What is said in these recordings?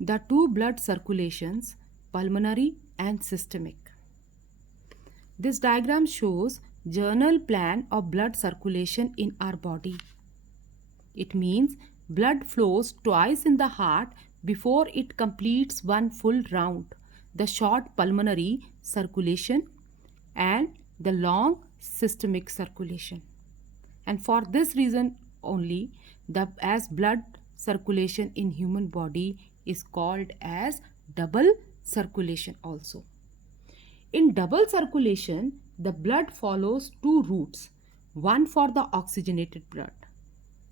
The two blood circulations, pulmonary and systemic. This diagram shows general plan of blood circulation in our body. It means blood flows twice in the heart before it completes one full round. The short pulmonary circulation and the long systemic circulation. And for this reason only, as blood circulation in human body is called as double circulation also. In double circulation, the blood follows two routes, one for the oxygenated blood,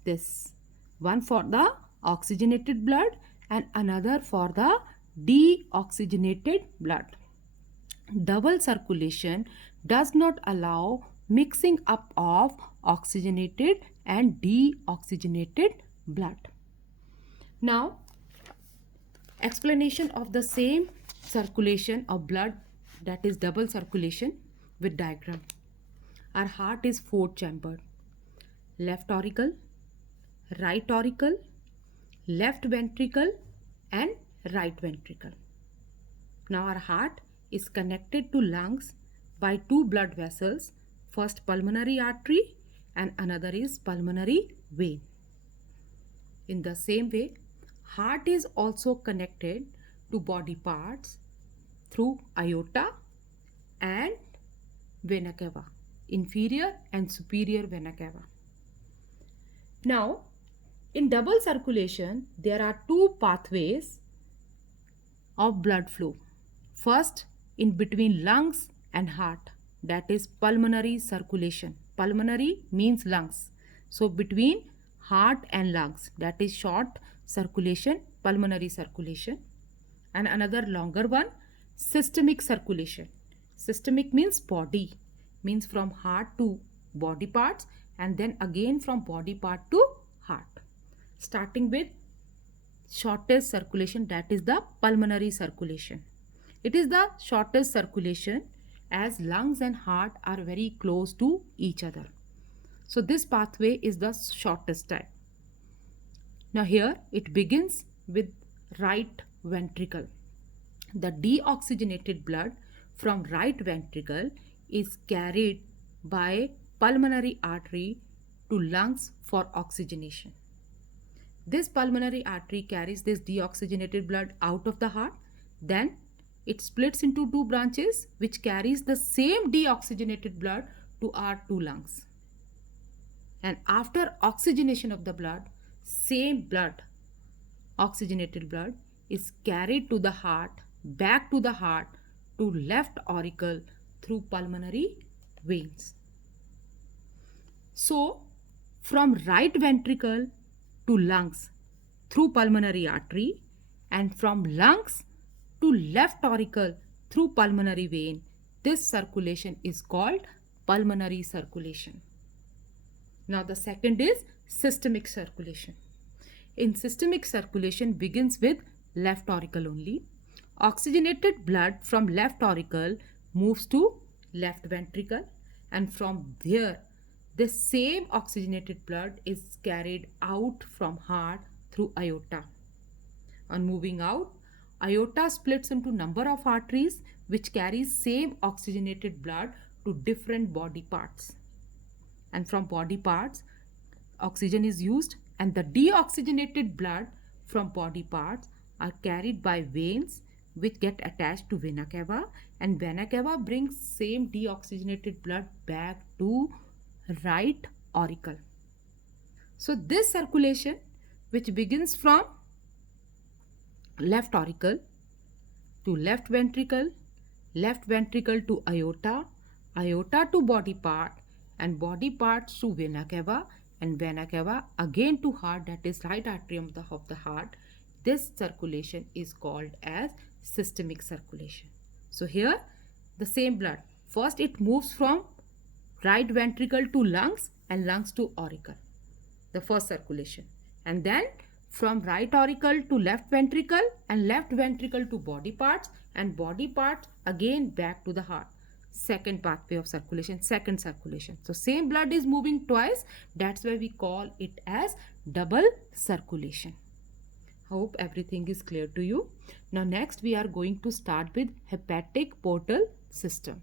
this one for the oxygenated blood and another for the deoxygenated blood. Double circulation does not allow mixing up of oxygenated and deoxygenated blood. Now, explanation of the same circulation of blood, that is double circulation, with diagram. Our heart is four chambered: left auricle, right auricle, left ventricle and right ventricle. Now our heart is connected to lungs by two blood vessels, first pulmonary artery and another is pulmonary vein. In the same way, heart is also connected to body parts through aorta and vena cava, inferior and superior vena cava. Now, in double circulation, there are two pathways of blood flow. First, in between lungs and heart, that is pulmonary circulation. Pulmonary means lungs. So, between heart and lungs, that is short circulation, pulmonary circulation. And another longer one, systemic circulation. Systemic means body, means from heart to body parts and then again from body part to heart. Starting with shortest circulation, that is the pulmonary circulation. It is the shortest circulation as lungs and heart are very close to each other. So this pathway is the shortest type. Now here it begins with right ventricle. The deoxygenated blood from right ventricle is carried by pulmonary artery to lungs for oxygenation. This pulmonary artery carries this deoxygenated blood out of the heart. Then it splits into two branches which carries the same deoxygenated blood to our two lungs. And after oxygenation of the blood, same blood, oxygenated blood, is carried to the heart, back to the heart, to left auricle through pulmonary veins. So, from right ventricle to lungs through pulmonary artery and from lungs to left auricle through pulmonary vein, this circulation is called pulmonary circulation. Now the second is systemic circulation. In systemic circulation begins with left auricle only. Oxygenated blood from left auricle moves to left ventricle and from there the same oxygenated blood is carried out from heart through aorta. On moving out, aorta splits into number of arteries which carries same oxygenated blood to different body parts. And from body parts, oxygen is used and the deoxygenated blood from body parts are carried by veins which get attached to vena cava and vena cava brings same deoxygenated blood back to right auricle. So this circulation which begins from left auricle to left ventricle to aorta, aorta to body part and body parts to vena cava and vena cava again to heart, that is right atrium of the heart. This circulation is called as systemic circulation. So here the same blood, first it moves from right ventricle to lungs and lungs to auricle, the first circulation, and then from right auricle to left ventricle and left ventricle to body parts and body parts again back to the heart. Second pathway of circulation, second circulation. So same blood is moving twice, that's why we call it as double circulation. Hope everything is clear to you. Now next we are going to start with hepatic portal system.